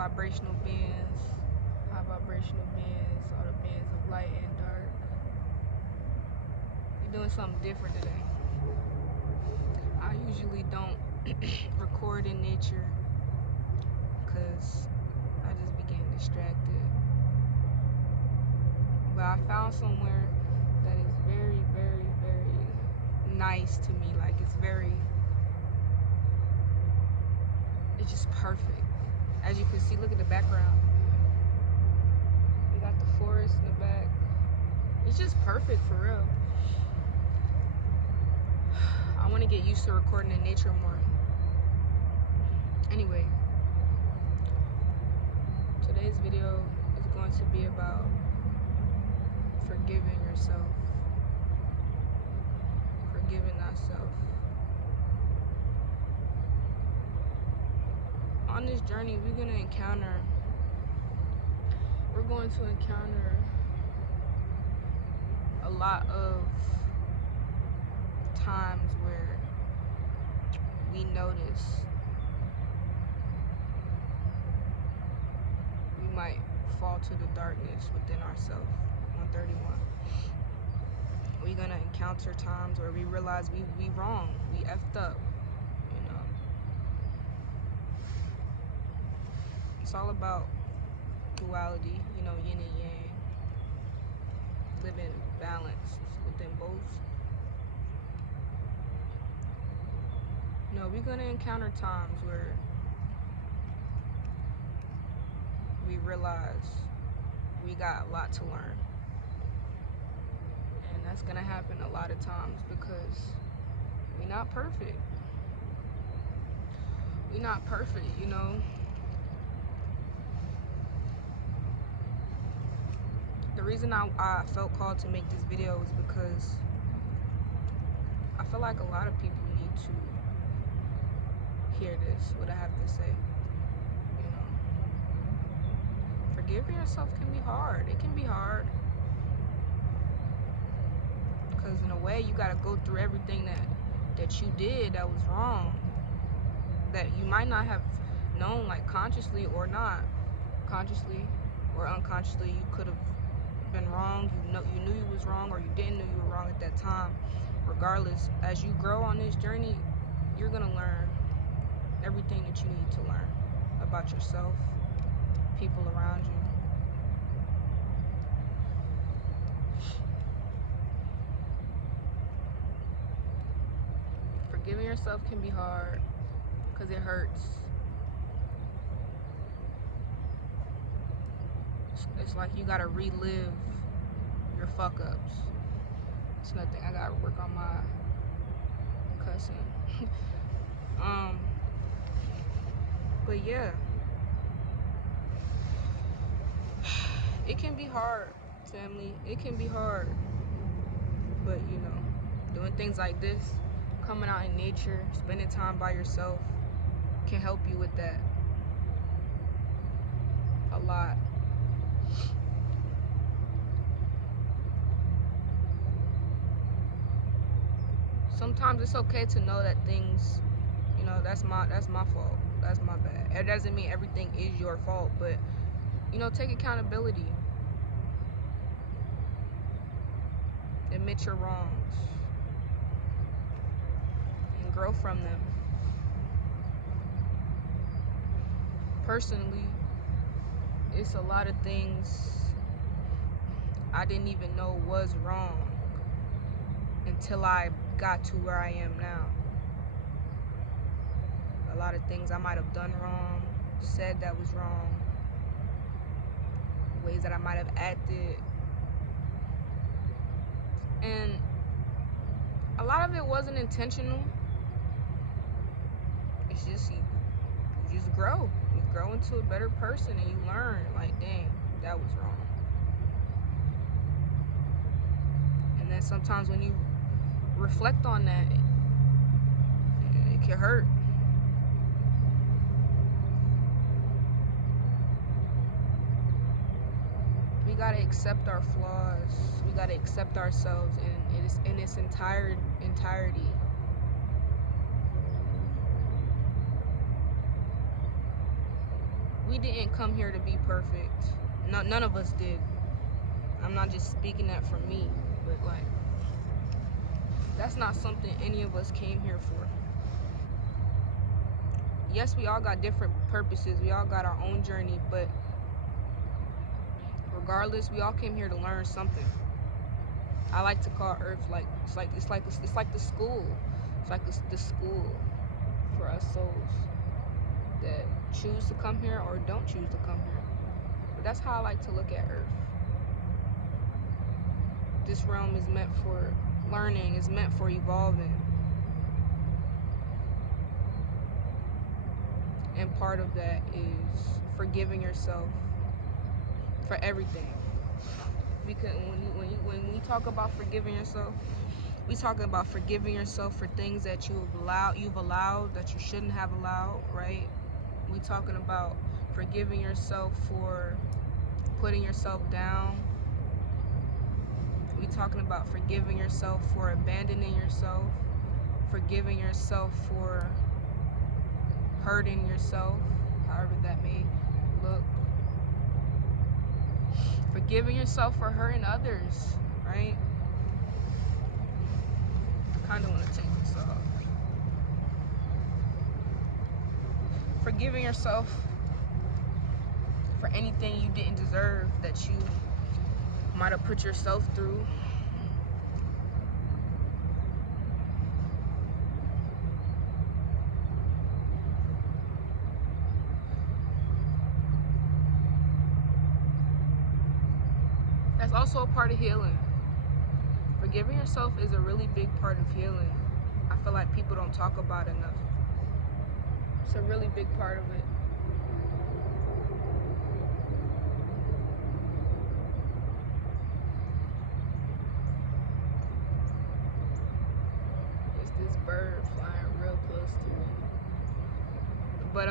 vibrational beings, high vibrational beings, all the beings of light and dark. You're doing something different today. I usually don't record in nature because I just be getting distracted. But I found somewhere that is very, very, very nice to me. Like it's just perfect. As you can see, look at the background. We got the forest in the back. It's just perfect for real. I want to get used to recording in nature more. Anyway, today's video is going to be about forgiving yourself, forgiving thyself. On this journey, we're going to encounter a lot of times where we notice we might fall to the darkness within ourselves. 131. We're gonna encounter times where we realize we wrong, we effed up, you know. It's all about duality, you know, yin and yang, living balanced within both. No, we're gonna encounter times where we realize we got a lot to learn. And that's gonna happen a lot of times because we're not perfect. We're not perfect, you know. The reason I felt called to make this video is because I feel like a lot of people need to hear this, what I have to say. You know, forgiving yourself can be hard. It can be hard because in a way you gotta go through everything that you did that was wrong, that you might not have known, like consciously or not, consciously or unconsciously, you could have been wrong. You knew you was wrong, or you didn't know you were wrong at that time. Regardless, as you grow on this journey, you're gonna learn everything that you need to learn about yourself, people around you. Forgiving yourself can be hard because it hurts. It's like you gotta relive your fuck ups. It's nothing. I gotta work on my cussing. But yeah, it can be hard, family. It can be hard. But you know, doing things like this, coming out in nature, spending time by yourself can help you with that a lot. Sometimes it's okay to know that things, you know, that's my fault, that's my bad. It doesn't mean everything is your fault, but you know, take accountability. Admit your wrongs and grow from them. Personally, it's a lot of things I didn't even know was wrong until I got to where I am now. A lot of things I might have done wrong, said that was wrong, ways that I might have acted, and a lot of it wasn't intentional. It's just you just grow. You grow into a better person and you learn, like, dang, that was wrong. And then sometimes when you reflect on that, it can hurt. We gotta accept our flaws. We gotta accept ourselves in its entirety. we didn't come here to be perfect. No, none of us did. I'm not just speaking that for me, but like, that's not something any of us came here for. Yes, we all got different purposes. We all got our own journey, but regardless, we all came here to learn something. I like to call Earth like it's like the school. It's like the school for us souls that choose to come here or don't choose to come here. But that's how I like to look at Earth. This realm is meant for learning, is meant for evolving. And part of that is forgiving yourself for everything. Because when we talk about forgiving yourself, we talking about forgiving yourself for things that you've allowed that you shouldn't have allowed, right? We talking about forgiving yourself for putting yourself down. We talking about forgiving yourself for abandoning yourself, forgiving yourself for hurting yourself, however that may look. Forgiving yourself for hurting others, right? I kind of want to take this off. Forgiving yourself for anything you didn't deserve that you might have put yourself through. That's also a part of healing. Forgiving yourself is a really big part of healing. I feel like people don't talk about it enough. It's a really big part of it. It's this bird flying real close to me. But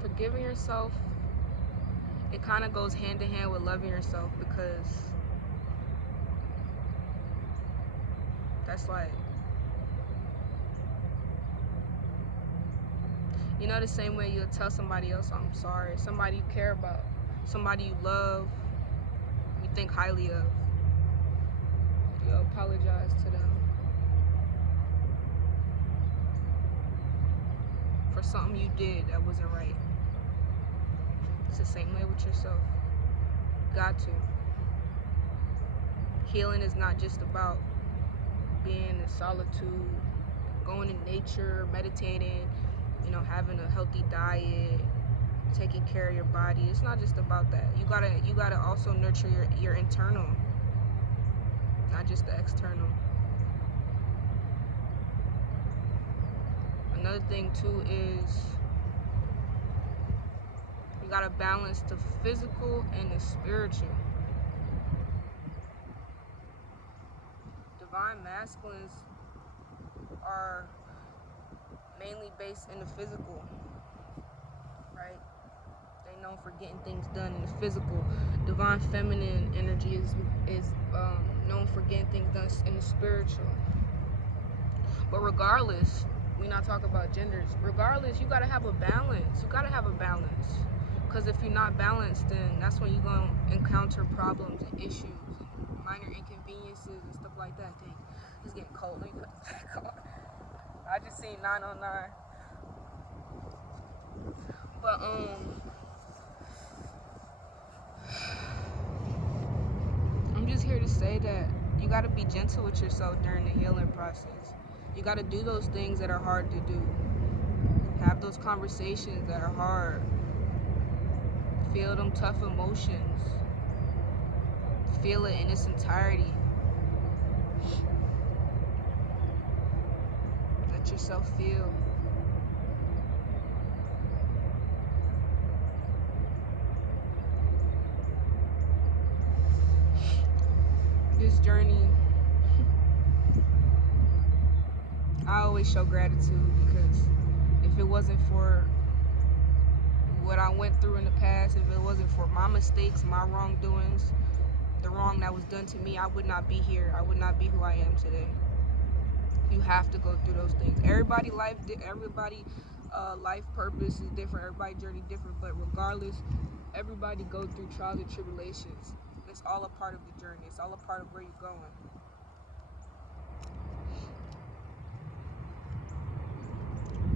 forgiving yourself, it kind of goes hand in hand with loving yourself, because that's like, you know, the same way you'll tell somebody else I'm sorry, somebody you care about, somebody you love, you think highly of, you'll apologize to them for something you did that wasn't right. It's the same way with yourself. Got to. Healing is not just about being in solitude, going in nature, meditating, you know, having a healthy diet, taking care of your body. It's not just about that. You gotta also nurture your internal, not just the external. Another thing too is you gotta balance the physical and the spiritual. Divine masculines are mainly based in the physical, right? They known for getting things done in the physical. Divine feminine energy is known for getting things done in the spiritual. But regardless, we not talking about genders. Regardless, you gotta have a balance. You gotta have a balance. Because if you're not balanced, then that's when you're gonna encounter problems and issues, and minor inconveniences and stuff like that. Dang, it's getting cold. Let me put this back on. I just seen 909. But I'm just here to say that you gotta be gentle with yourself during the healing process. You gotta do those things that are hard to do. Have those conversations that are hard. Feel them tough emotions. Feel it in its entirety. Let yourself feel. This journey, I always show gratitude, because if it wasn't for what I went through in the past, if it wasn't for my mistakes, my wrongdoings, the wrong that was done to me, I would not be here. I would not be who I am today. You have to go through those things. Everybody life purpose is different. Everybody journey different. But regardless, everybody go through trials and tribulations. It's all a part of the journey. It's all a part of where you're going.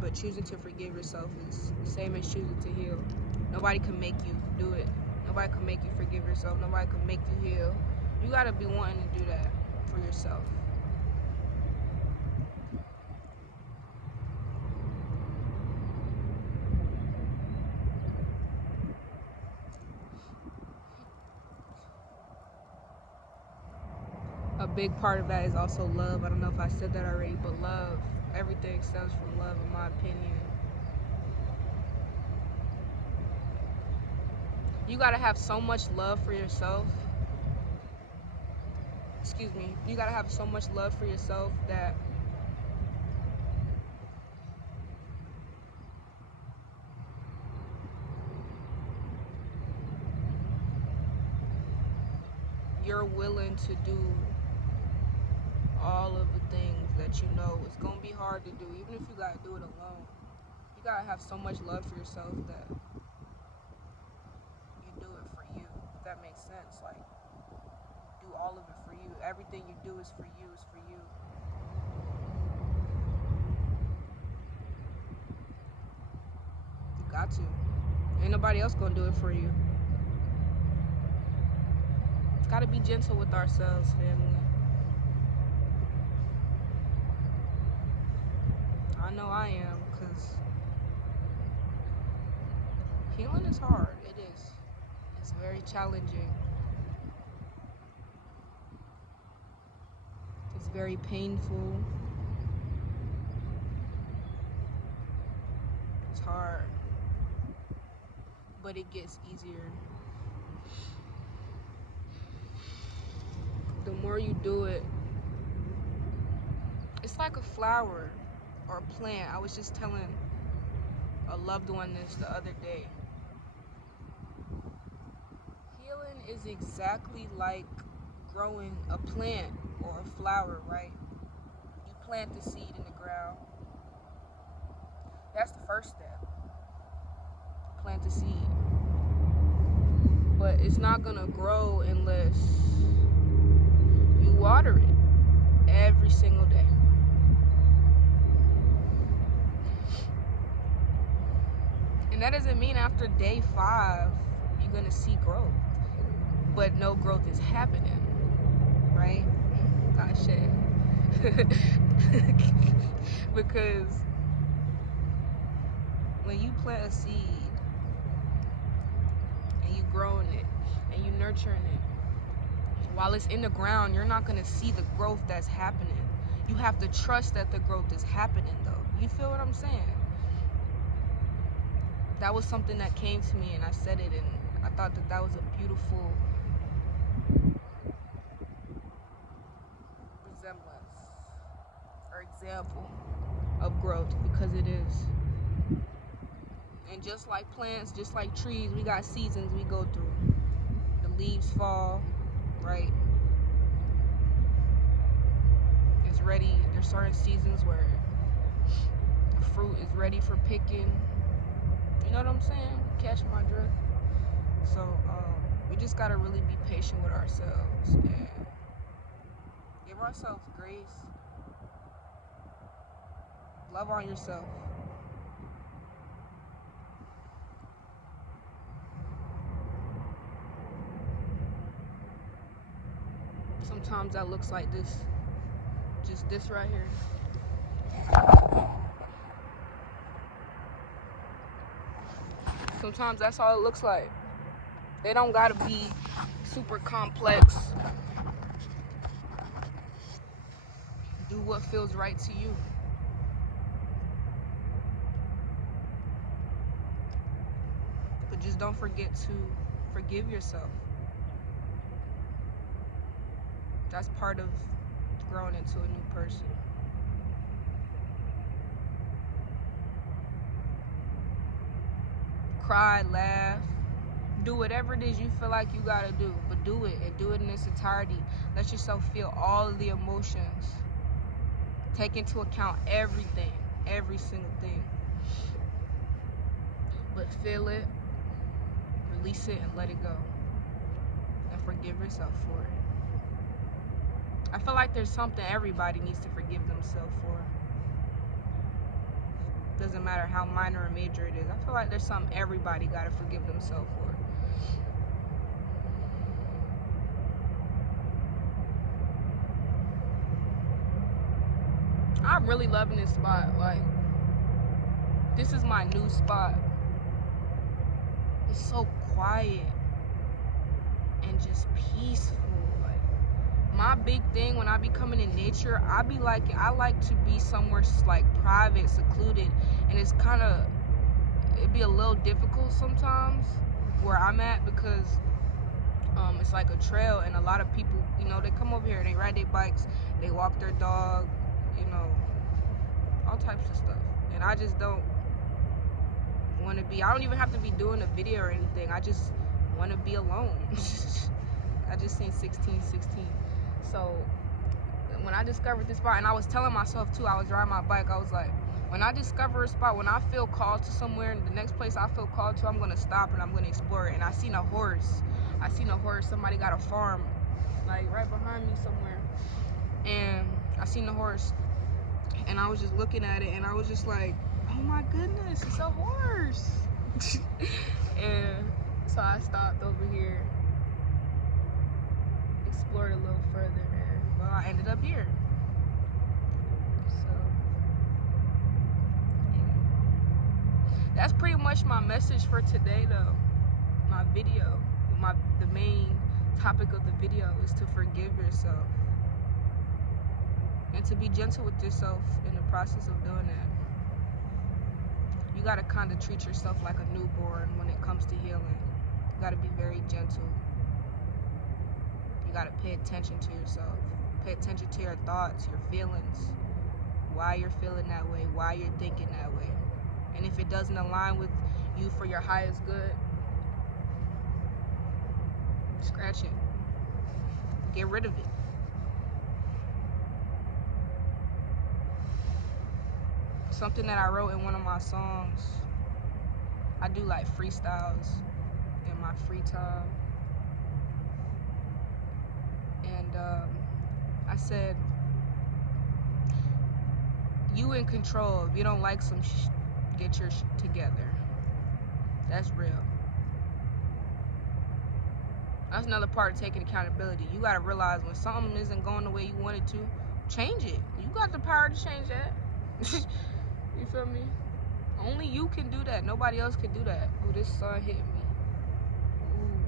But choosing to forgive yourself is the same as choosing to heal. Nobody can make you do it. Nobody can make you forgive yourself. Nobody can make you heal. You gotta be wanting to do that for yourself. A big part of that is also love. I don't know if I said that already, but love. Everything stems from love, in my opinion. You gotta have so much love for yourself. Excuse me. You gotta have so much love for yourself that you're willing to do all of the things that you know it's gonna be hard to do, even if you gotta do it alone. You gotta have so much love for yourself that you do it for you, if that makes sense. Like, do all of it for you. Everything you do is for you, is for you. You got to. Ain't nobody else gonna do it for you. Gotta be gentle with ourselves, family. I know I am, because healing is hard. It is. It's very challenging. It's very painful. It's hard. But it gets easier. The more you do it, it's like a flower or a plant. I was just telling a loved one this the other day. Healing is exactly like growing a plant or a flower, right? You plant the seed in the ground. That's the first step. Plant the seed. But it's not gonna grow unless you water it every single day. And that doesn't mean after day 5 you're gonna see growth, but no growth is happening, right? I shit. Because when you plant a seed and you growing it and you nurturing it, while it's in the ground, you're not gonna see the growth that's happening. You have to trust that the growth is happening, though. You feel what I'm saying? That was something that came to me, and I said it, and I thought that that was a beautiful resemblance or example of growth, because it is. And just like plants, just like trees, we got seasons we go through. The leaves fall, right? It's ready. There's certain seasons where the fruit is ready for picking. You know what I'm saying? Catch my drift. So we just gotta really be patient with ourselves and give ourselves grace. Love on yourself. Sometimes that looks like this. Just this right here. Sometimes that's all it looks like. They don't gotta be super complex. Do what feels right to you. But just don't forget to forgive yourself. That's part of growing into a new person. Cry, laugh, do whatever it is you feel like you gotta do, but do it, and do it in its entirety. Let yourself feel all of the emotions. Take into account everything, every single thing. But feel it, release it, and let it go. And forgive yourself for it. I feel like there's something everybody needs to forgive themselves for. Doesn't matter how minor or major it is. I feel like there's something everybody gotta forgive themselves for. I'm really loving this spot. Like, this is my new spot. It's so quiet and just peaceful. Like, my big thing when I be coming in nature, I like to be somewhere like private, secluded, and it's kind of, it'd be a little difficult sometimes where I'm at because it's like a trail, and a lot of people, you know, they come over here, they ride their bikes, they walk their dog, you know, all types of stuff, and I just don't want to be, I don't even have to be doing a video or anything, I just want to be alone. I just seen 1616. So when I discovered this spot, and I was telling myself too, I was riding my bike, I was like, when I discover a spot, when I feel called to somewhere, and the next place I feel called to, I'm gonna stop and I'm gonna explore it. And I seen a horse, somebody got a farm like right behind me somewhere, and I seen the horse, and I was just looking at it, and I was just like, oh my goodness, it's a horse. And so I stopped over here, explored a little further, and well, I ended up here. So yeah. That's pretty much my message for today though. My video, the main topic of the video is to forgive yourself and to be gentle with yourself in the process of doing that. You gotta kind of treat yourself like a newborn when it comes to healing. You gotta be very gentle. You gotta pay attention to yourself. Pay attention to your thoughts, your feelings, why you're feeling that way, why you're thinking that way. And if it doesn't align with you for your highest good, scratch it. Get rid of it. Something that I wrote in one of my songs, I do like freestyles in my free time. And I said, you in control. If you don't like some get your together. That's real. That's another part of taking accountability. You gotta realize when something isn't going the way you want it to, change it. You got the power to change that. You feel me? Only you can do that. Nobody else can do that. Ooh, this sun hit me. Ooh.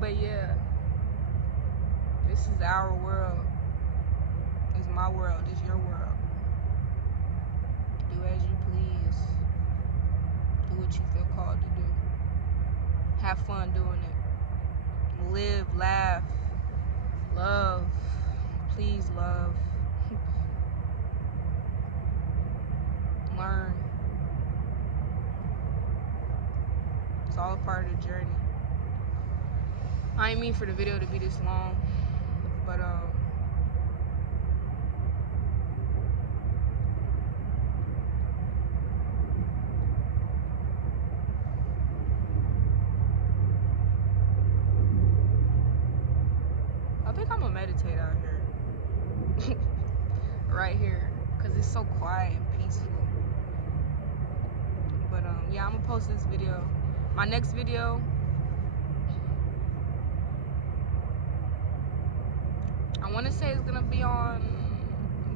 But yeah, this is our world. It's my world. It's your world. Do as you please. Do what you feel called to do. Have fun doing it. Live, laugh, love. Please love. Learn. It's all a part of the journey. I ain't mean for the video to be this long, but I think I'm gonna meditate out here. Right here, because it's so quiet and peaceful. But yeah, I'm gonna post this video. My next video, I want to say it's gonna be on,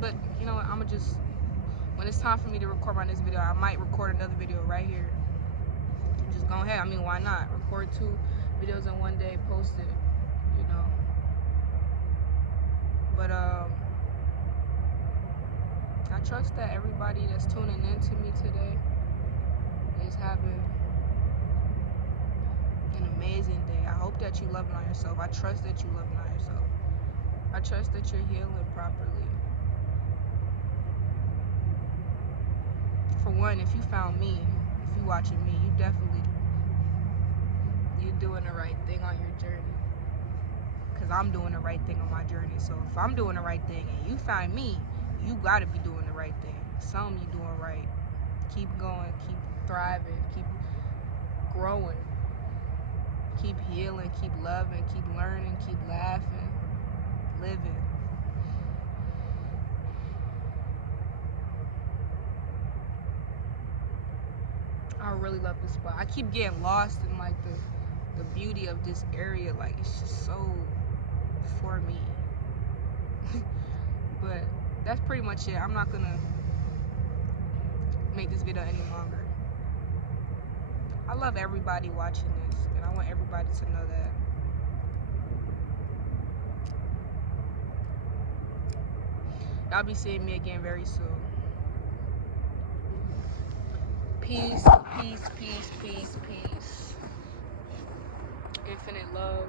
but you know what, I'm gonna just, when it's time for me to record my next video, I might record another video right here. Just go ahead. I mean, why not? Record 2 videos in one day, post it, you know. But I trust that everybody that's tuning in to me today is having an amazing day. I hope that you loving on yourself. I trust that you loving on yourself. I trust that you're healing properly. For one, if you found me, if you watching me, you're doing the right thing on your journey. because I'm doing the right thing on my journey. So if I'm doing the right thing and you find me, you gotta be doing the right thing. Something you doing right. Keep going, keep thriving, keep growing, keep healing, keep loving, keep learning, keep laughing, living. I really love this spot. I keep getting lost in like the beauty of this area. Like it's just so for me. But that's pretty much it. I'm not gonna make this video any longer. I love everybody watching this, and I want everybody to know that. Y'all be seeing me again very soon. Peace, peace, peace, peace, peace. Infinite love.